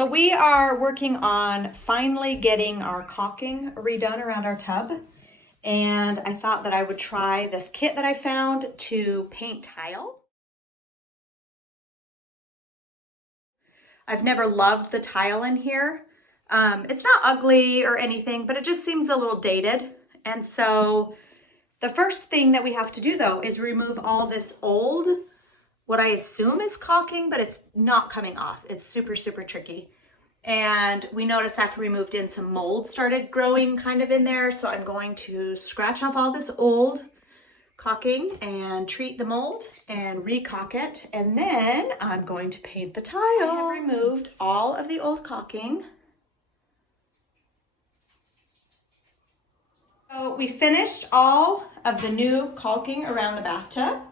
So we are working on finally getting our caulking redone around our tub. And I thought that I would try this kit that I found to paint tile. I've never loved the tile in here. It's not ugly or anything, but it just seems a little dated. And so the first thing that we have to do though is remove all this old, what I assume is caulking, but it's not coming off. It's super, super tricky. And we noticed after we moved in, some mold started growing kind of in there. So I'm going to scratch off all this old caulking and treat the mold and re-caulk it. And then I'm going to paint the tile. I have removed all of the old caulking. So we finished all of the new caulking around the bathtub.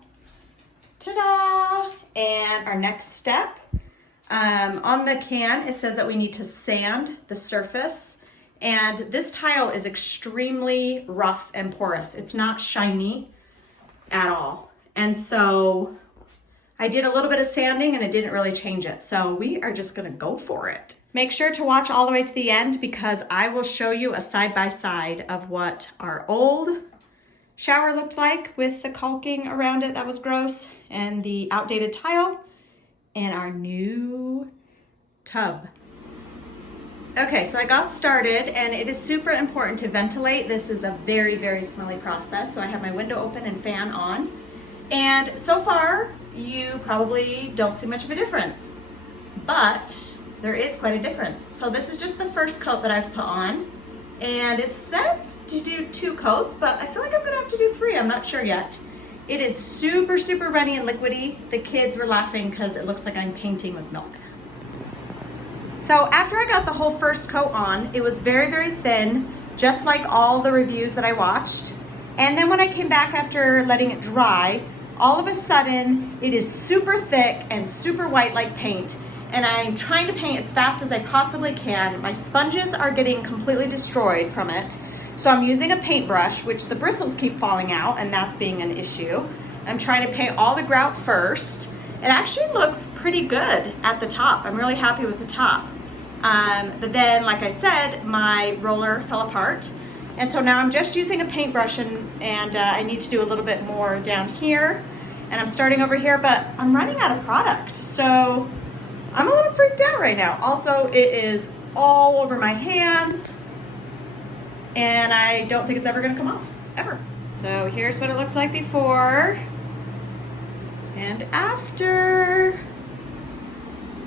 Ta-da! And our next step, on the can, it says that we need to sand the surface. And this tile is extremely rough and porous. It's not shiny at all. And so I did a little bit of sanding and it didn't really change it. So we are just gonna go for it. Make sure to watch all the way to the end because I will show you a side-by-side of what our old shower looked like with the caulking around it that was gross and the outdated tile and our new tub. Okay, so I got started and it is super important to ventilate. This is a very, very smelly process. So I have my window open and fan on. And so far, you probably don't see much of a difference, but there is quite a difference. So this is just the first coat that I've put on. And it says to do 2 coats, but I feel like I'm gonna have to do 3. I'm not sure yet. It is super, super runny and liquidy. The kids were laughing because it looks like I'm painting with milk. So after I got the whole first coat on, it was very, very thin, just like all the reviews that I watched. And then when I came back after letting it dry, all of a sudden it is super thick and super white like paint. And I'm trying to paint as fast as I possibly can. My sponges are getting completely destroyed from it. So I'm using a paintbrush, which the bristles keep falling out, and that's being an issue. I'm trying to paint all the grout first. It actually looks pretty good at the top. I'm really happy with the top. But then, like I said, my roller fell apart. And so now I'm just using a paintbrush and I need to do a little bit more down here. And I'm starting over here, but I'm running out of product. So I'm a little freaked out right now. Also, it is all over my hands and I don't think it's ever gonna come off, ever. So here's what it looks like before and after.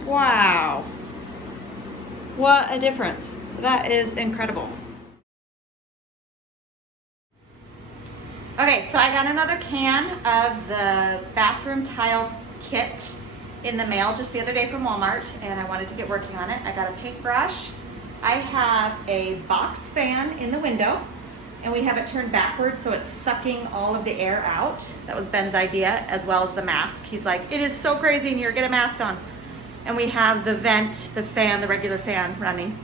Wow, what a difference. That is incredible. Okay, so I got another can of the bathroom tile kit in the mail just the other day from Walmart, and I wanted to get working on it. I got a paintbrush. I have a box fan in the window, and we have it turned backwards so it's sucking all of the air out. That was Ben's idea, as well as the mask. He's like, it is so crazy in here, get a mask on. And we have the vent, the fan, the regular fan running.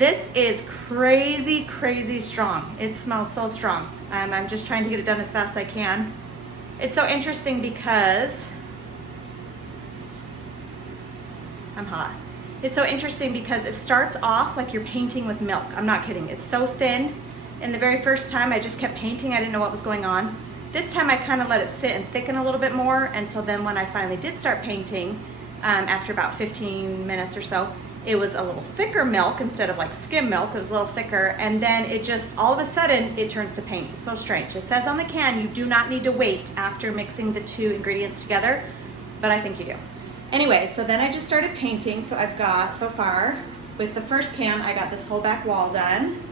This is crazy, crazy strong. It smells so strong. I'm just trying to get it done as fast as I can. It's so interesting because I'm hot. It's so interesting because it starts off like you're painting with milk. I'm not kidding. It's so thin. And the very first time I just kept painting. I didn't know what was going on. This time I kind of let it sit and thicken a little bit more. And so then when I finally did start painting, after about 15 minutes or so, it was a little thicker milk instead of like skim milk. It was a little thicker. And then it just, all of a sudden, it turns to paint. It's so strange. It says on the can, you do not need to wait after mixing the 2 ingredients together, but I think you do. Anyway, so then I just started painting. So I've got, so far, with the first can, I got this whole back wall done,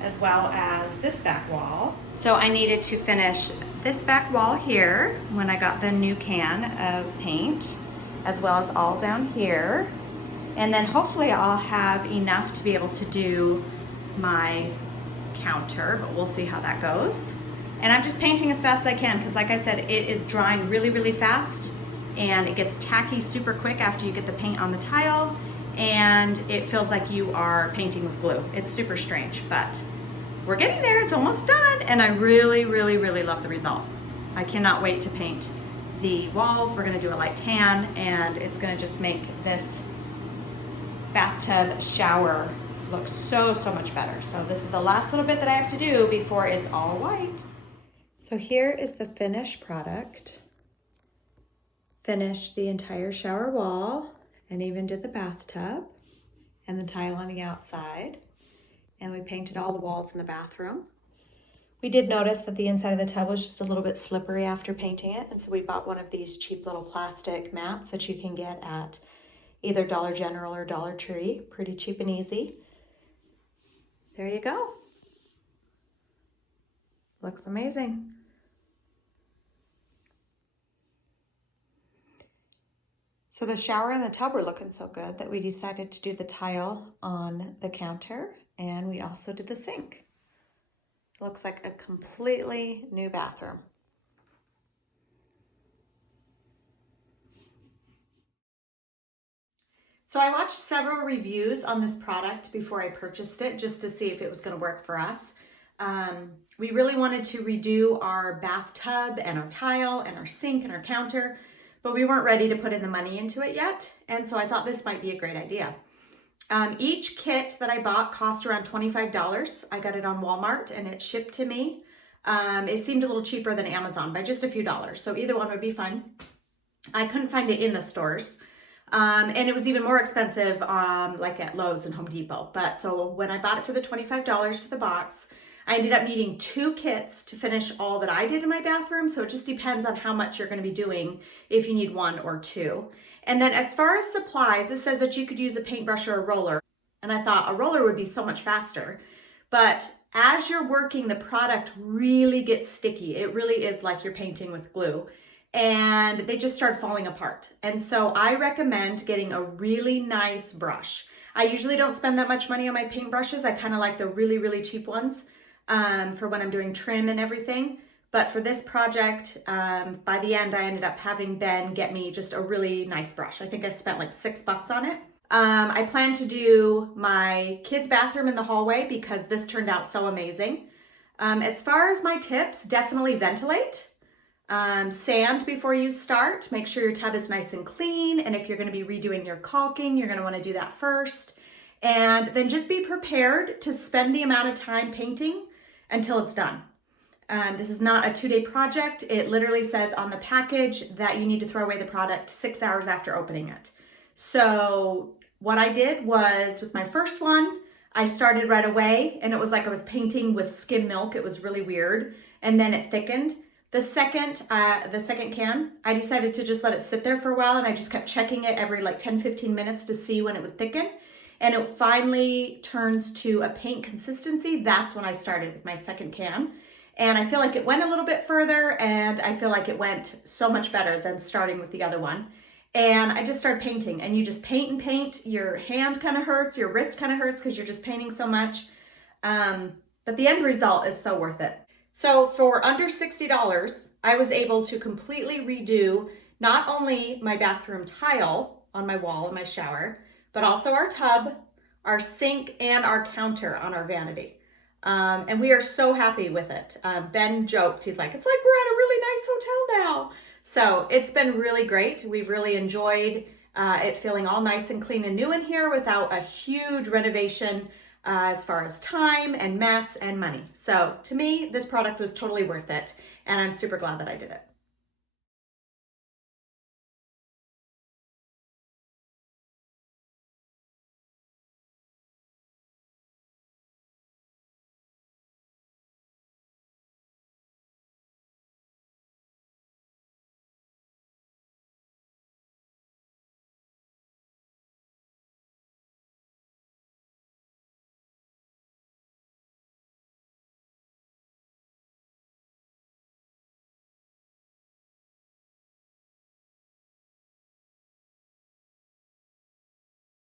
as well as this back wall. So I needed to finish this back wall here when I got the new can of paint, as well as all down here. And then hopefully I'll have enough to be able to do my counter, but we'll see how that goes. And I'm just painting as fast as I can, because like I said, it is drying really, really fast. And it gets tacky super quick after you get the paint on the tile, and it feels like you are painting with glue. It's super strange, but we're getting there. It's almost done, and I really, really, really love the result. I cannot wait to paint the walls. We're gonna do a light tan, and it's gonna just make this bathtub shower looks so much better. So this is the last little bit that I have to do before it's all white. So here is the finished product. Finished the entire shower wall and even did the bathtub and the tile on the outside. And we painted all the walls in the bathroom. We did notice that the inside of the tub was just a little bit slippery after painting it. And so we bought one of these cheap little plastic mats that you can get at either Dollar General or Dollar Tree. Pretty cheap and easy. There you go. Looks amazing. So the shower and the tub were looking so good that we decided to do the tile on the counter, and we also did the sink. Looks like a completely new bathroom. So I watched several reviews on this product before I purchased it just to see if it was going to work for us. We really wanted to redo our bathtub and our tile and our sink and our counter, but we weren't ready to put in the money into it yet. And so I thought this might be a great idea. Each kit that I bought cost around $25. I got it on Walmart and it shipped to me. It seemed a little cheaper than Amazon by just a few dollars. So either one would be fine. I couldn't find it in the stores. And it was even more expensive like at Lowe's and Home Depot. But so when I bought it for the $25 for the box, I ended up needing 2 kits to finish all that I did in my bathroom. So it just depends on how much you're going to be doing if you need 1 or 2. And then as far as supplies, it says that you could use a paintbrush or a roller. And I thought a roller would be so much faster. But as you're working, the product really gets sticky. It really is like you're painting with glue. And they just start falling apart. And so I recommend getting a really nice brush. I usually don't spend that much money on my paintbrushes. I kind of like the really cheap ones for when I'm doing trim and everything. But for this project, by the end, I ended up having Ben get me just a really nice brush. I think I spent like $6 on it. I plan to do my kids' bathroom in the hallway because this turned out so amazing. As far as my tips, definitely ventilate. Sand before you start. Make sure your tub is nice and clean. And if you're going to be redoing your caulking, you're going to want to do that first. And then just be prepared to spend the amount of time painting until it's done. This is not a 2-day project. It literally says on the package that you need to throw away the product 6 hours after opening it. So what I did was with my first one, I started right away and it was like I was painting with skim milk. It was really weird. And then it thickened. The second can, I decided to just let it sit there for a while and I just kept checking it every like 10-15 minutes to see when it would thicken. And it finally turns to a paint consistency. That's when I started with my second can. And I feel like it went a little bit further and I feel like it went so much better than starting with the other one. And I just started painting and you just paint and paint. Your hand kind of hurts, your wrist kind of hurts because you're just painting so much. But the end result is so worth it. So for under $60, I was able to completely redo not only my bathroom tile on my wall in my shower, but also our tub, our sink, and our counter on our vanity. And we are so happy with it. Ben joked, he's like, it's like we're at a really nice hotel now. So it's been really great. We've really enjoyed it feeling all nice and clean and new in here without a huge renovation as far as time and mess and money. So to me, this product was totally worth it. And I'm super glad that I did it.